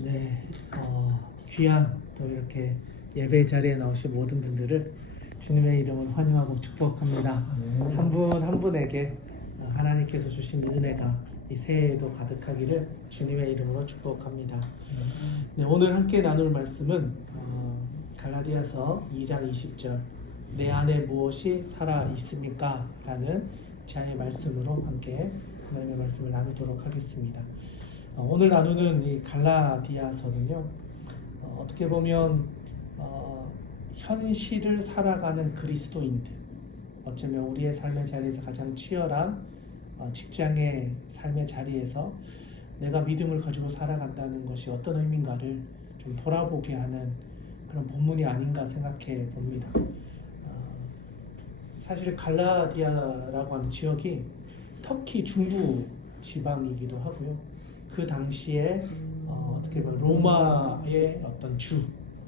네, 귀한 또 이렇게 예배 자리에 나오신 모든 분들을 주님의 이름으로 환영하고 축복합니다. 한 분 한 분에게 하나님께서 주신 은혜가 이 새해에도 가득하기를 주님의 이름으로 축복합니다. 네, 오늘 함께 나눌 말씀은 갈라디아서 2장 20절 내 안에 무엇이 살아 있습니까? 라는 제안의 말씀으로 함께 하나님의 말씀을 나누도록 하겠습니다. 오늘 나누는 이 갈라디아서는요, 어떻게 보면 현실을 살아가는 그리스도인들, 어쩌면 우리의 삶의 자리에서 가장 치열한 직장의 삶의 자리에서 내가 믿음을 가지고 살아간다는 것이 어떤 의미인가를 좀 돌아보게 하는 그런 본문이 아닌가 생각해 봅니다. 사실 갈라디아라고 하는 지역이 터키 중부 지방이기도 하고요. 그 당시에 어떻게 보면 로마의 어떤 주,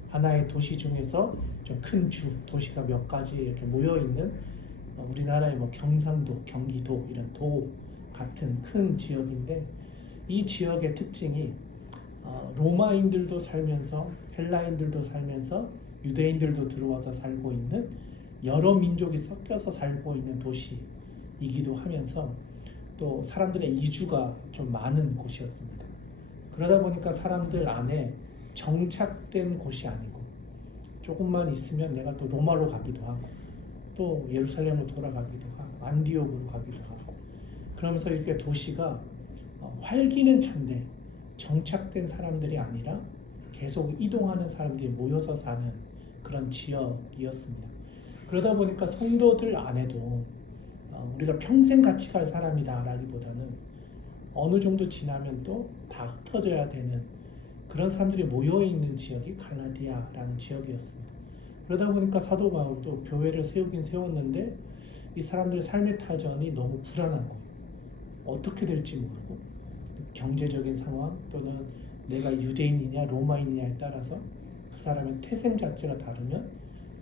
하나의 도시 중에서 좀 큰 주, 도시가 몇 가지 이렇게 모여 있는 우리나라의 뭐 경상도, 경기도 이런 도 같은 큰 지역인데, 이 지역의 특징이 로마인들도 살면서 헬라인들도 살면서 유대인들도 들어와서 살고 있는 여러 민족이 섞여서 살고 있는 도시이기도 하면서 또 사람들의 이주가 좀 많은 곳이었습니다. 그러다 보니까 사람들 안에 정착된 곳이 아니고 조금만 있으면 내가 또 로마로 가기도 하고 또 예루살렘으로 돌아가기도 하고 안디옥으로 가기도 하고, 그러면서 이렇게 도시가 활기는 찬데 정착된 사람들이 아니라 계속 이동하는 사람들이 모여서 사는 그런 지역이었습니다. 그러다 보니까 성도들 안에도 우리가 평생 같이 갈 사람이다 라기보다는 어느 정도 지나면 또 다 흩어져야 되는 그런 사람들이 모여있는 지역이 갈라디아라는 지역이었습니다. 그러다 보니까 사도 바울도 교회를 세우긴 세웠는데 이 사람들의 삶의 타전이 너무 불안한 거예요. 어떻게 될지 모르고, 경제적인 상황 또는 내가 유대인이냐 로마인이냐에 따라서 그 사람의 태생 자체가 다르면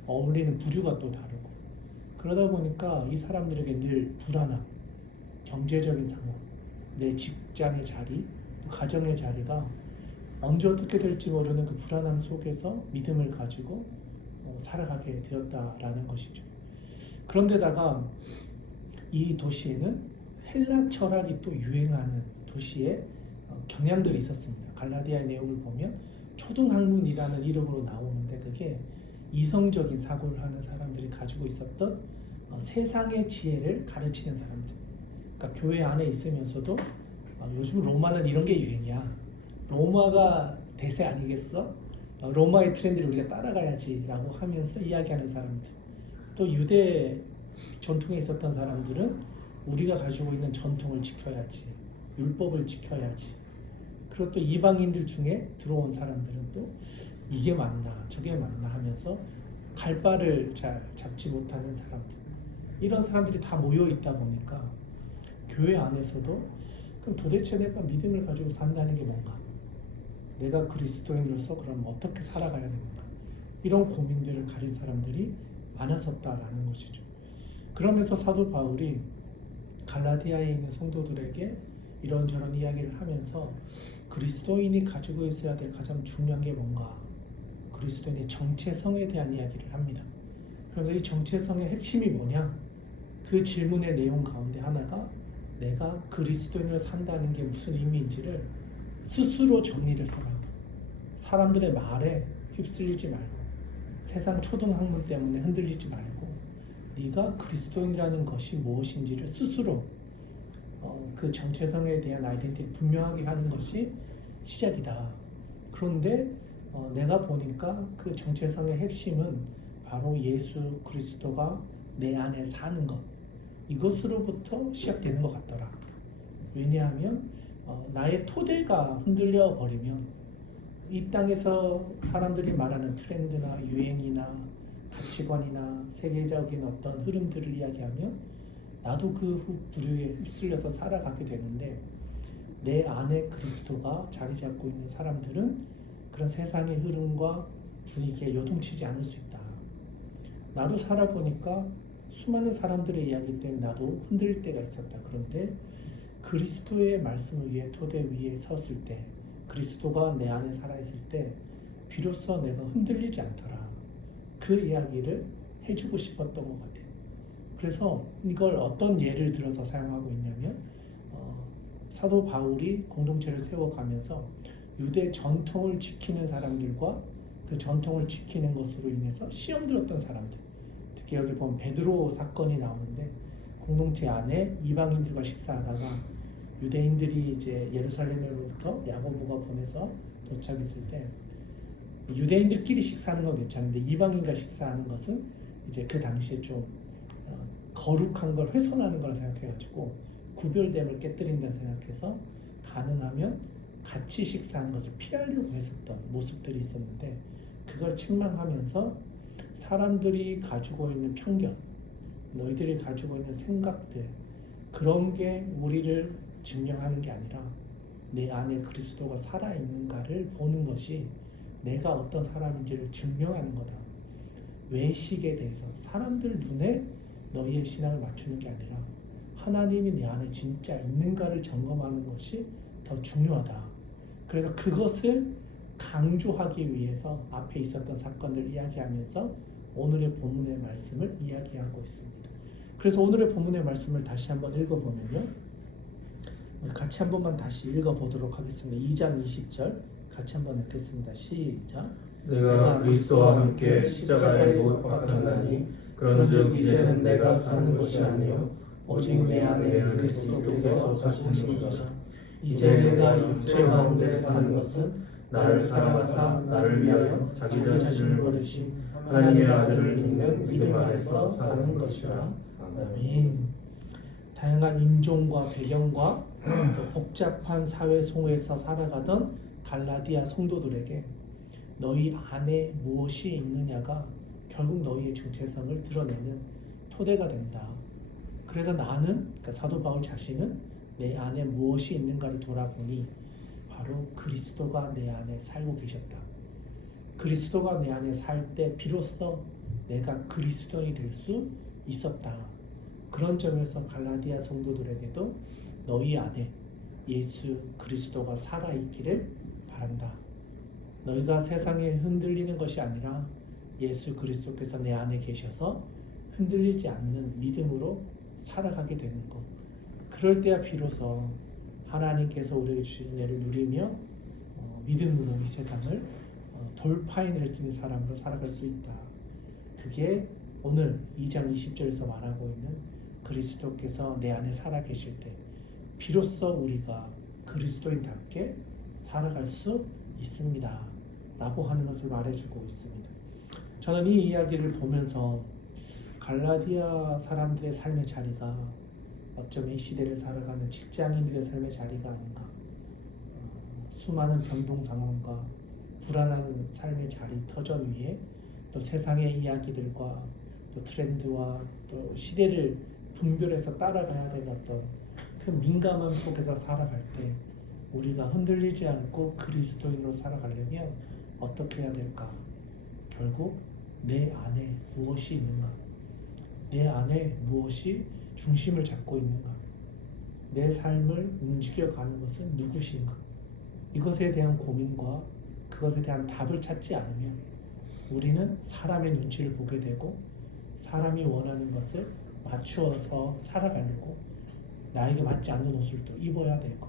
어울리는 부류가 또 다르고, 그러다 보니까 이 사람들에게 늘 불안함, 경제적인 상황, 내 직장의 자리, 또 가정의 자리가 언제 어떻게 될지 모르는 그 불안함 속에서 믿음을 가지고 살아가게 되었다라는 것이죠. 그런데다가 이 도시에는 헬라 철학이 또 유행하는 도시의 경향들이 있었습니다. 갈라디아의 내용을 보면 초등학문이라는 이름으로 나오는데, 그게 이성적인 사고를 하는 사람들이 가지고 있었던 세상의 지혜를 가르치는 사람들. 그러니까 교회 안에 있으면서도 요즘 로마는 이런 게 유행이야, 로마가 대세 아니겠어? 로마의 트렌드를 우리가 따라가야지 라고 하면서 이야기하는 사람들. 또 유대 전통에 있었던 사람들은 우리가 가지고 있는 전통을 지켜야지, 율법을 지켜야지. 그리고 또 이방인들 중에 들어온 사람들은 또 이게 맞나 저게 맞나 하면서 갈 바를 잘 잡지 못하는 사람들, 이런 사람들이 다 모여 있다 보니까 교회 안에서도 그럼 도대체 내가 믿음을 가지고 산다는 게 뭔가, 내가 그리스도인으로서 그럼 어떻게 살아가야 되는가, 이런 고민들을 가진 사람들이 많았었다라는 것이죠. 그러면서 사도 바울이 갈라디아에 있는 성도들에게 이런저런 이야기를 하면서 그리스도인이 가지고 있어야 될 가장 중요한 게 뭔가, 그리스도인의 정체성에 대한 이야기를 합니다. 그래서 이 정체성의 핵심이 뭐냐? 그 질문의 내용 가운데 하나가 내가 그리스도인으로 산다는 게 무슨 의미인지를 스스로 정리를 해라. 사람들의 말에 휩쓸리지 말고, 세상 초등학문 때문에 흔들리지 말고, 네가 그리스도인이라는 것이 무엇인지를 스스로 그 정체성에 대한 아이덴티티를 분명하게 하는 것이 시작이다. 그런데 내가 보니까 그 정체성의 핵심은 바로 예수 그리스도가 내 안에 사는 것, 이것으로부터 시작되는 것 같더라. 왜냐하면 나의 토대가 흔들려 버리면 이 땅에서 사람들이 말하는 트렌드나 유행이나 가치관이나 세계적인 어떤 흐름들을 이야기하면 나도 그 부류에 휩쓸려서 살아가게 되는데, 내 안에 그리스도가 자리 잡고 있는 사람들은 그런 세상의 흐름과 분위기에 요동치지 않을 수 있다. 나도 살아보니까 수많은 사람들의 이야기 때문에 나도 흔들릴 때가 있었다. 그런데 그리스도의 말씀을 위해 토대 위에 섰을 때 그리스도가 내 안에 살아있을 때 비로소 내가 흔들리지 않더라. 그 이야기를 해주고 싶었던 것 같아요. 그래서 이걸 어떤 예를 들어서 사용하고 있냐면 사도 바울이 공동체를 세워가면서 유대 전통을 지키는 사람들과 그 전통을 지키는 것으로 인해서 시험 들었던 사람들, 특히 여기 보면 베드로 사건이 나오는데 공동체 안에 이방인들과 식사하다가 유대인들이 이제 예루살렘으로부터 야고보가 보내서 도착했을 때 유대인들끼리 식사하는 건 괜찮은데 이방인과 식사하는 것은 이제 그 당시에 좀 거룩한 걸 훼손하는 걸 생각해가지고 구별됨을 깨뜨린다 생각해서 가능하면 같이 식사하는 것을 피하려고 했었던 모습들이 있었는데 그걸 책망하면서 사람들이 가지고 있는 편견, 너희들이 가지고 있는 생각들 그런 게 우리를 증명하는 게 아니라 내 안에 그리스도가 살아있는가를 보는 것이 내가 어떤 사람인지를 증명하는 거다. 외식에 대해서 사람들 눈에 너희의 신앙을 맞추는 게 아니라 하나님이 내 안에 진짜 있는가를 점검하는 것이 더 중요하다. 그래서 그것을 강조하기 위해서 앞에 있었던 사건을 이야기하면서 오늘의 본문의 말씀을 이야기하고 있습니다. 그래서 오늘의 본문의 말씀을 다시 한번 읽어보면요. 같이 한 번만 다시 읽어보도록 하겠습니다. 2장 20절 같이 한번 읽겠습니다. 시작. 내가 그리스도와 함께 십자가에 못 박혔나니 그런즉 이제는 내가 사는 것이 아니요 오직 내 안에 그리스도께서 사시는 것이라. 이제 내가 육체 가운데 사는 것은 나를 사랑하사 나를 위하여 자기 자신을 버리신 하나님의 아들을 믿는 믿음 안에서 사는 것이라. 아멘. 다양한 인종과 배경과 또 복잡한 사회 속에서 살아가던 갈라디아 성도들에게 너희 안에 무엇이 있느냐가 결국 너희의 정체성을 드러내는 토대가 된다. 그래서 나는, 그러니까 사도 바울 자신은 내 안에 무엇이 있는가를 돌아보니 바로 그리스도가 내 안에 살고 계셨다. 그리스도가 내 안에 살 때 비로소 내가 그리스도인이 될 수 있었다. 그런 점에서 갈라디아 성도들에게도 너희 안에 예수 그리스도가 살아있기를 바란다. 너희가 세상에 흔들리는 것이 아니라 예수 그리스도께서 내 안에 계셔서 흔들리지 않는 믿음으로 살아가게 되는 것. 그럴 때야 비로소 하나님께서 우리에게 주신 은혜를 누리며 믿음으로 이 세상을 돌파해낼 수 있는 사람으로 살아갈 수 있다. 그게 오늘 2장 20절에서 말하고 있는 그리스도께서 내 안에 살아계실 때 비로소 우리가 그리스도인답게 살아갈 수 있습니다. 라고 하는 것을 말해주고 있습니다. 저는 이 이야기를 보면서 갈라디아 사람들의 삶의 자리가 어쩌면 이 시대를 살아가는 직장인들의 삶의 자리가 아닌가. 수많은 변동 상황과 불안한 삶의 자리 터전 위에 또 세상의 이야기들과 또 트렌드와 또 시대를 분별해서 따라가야 되는 어떤 그 민감함 속에서 살아갈 때 우리가 흔들리지 않고 그리스도인으로 살아가려면 어떻게 해야 될까? 결국 내 안에 무엇이 있는가? 내 안에 무엇이 중심을 잡고 있는가? 내 삶을 움직여가는 것은 누구신가? 이것에 대한 고민과 그것에 대한 답을 찾지 않으면 우리는 사람의 눈치를 보게 되고 사람이 원하는 것을 맞추어서 살아가려고 나에게 맞지 않는 옷을 또 입어야 되고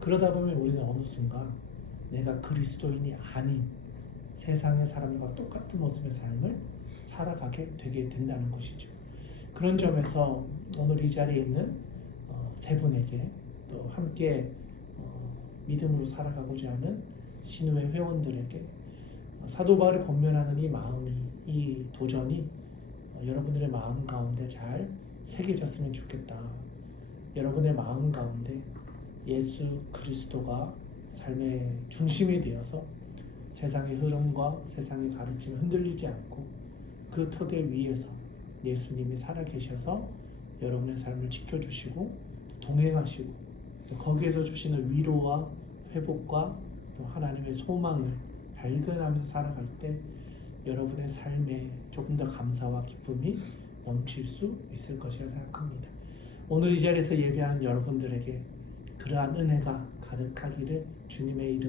그러다 보면 우리는 어느 순간 내가 그리스도인이 아닌 세상의 사람과 똑같은 모습의 삶을 살아가게 되게 된다는 것이죠. 그런 점에서 오늘 이 자리에 있는 세 분에게 또 함께 믿음으로 살아가고자 하는 신우회 회원들에게 사도 바울이 권면하는 이 마음이 이 도전이 여러분들의 마음 가운데 잘 새겨졌으면 좋겠다. 여러분의 마음 가운데 예수 그리스도가 삶의 중심이 되어서 세상의 흐름과 세상의 가르침에 흔들리지 않고 그 토대 위에서 예수님이 살아계셔서 여러분의 삶을 지켜주시고 동행하시고 또 거기에서 주시는 위로와 회복과 또 하나님의 소망을 발견하면서 살아갈 때 여러분의 삶에 조금 더 감사와 기쁨이 넘칠 수 있을 것이라 생각합니다. 오늘 이 자리에서 예배하는 여러분들에게 그러한 은혜가 가득하기를 주님의 이름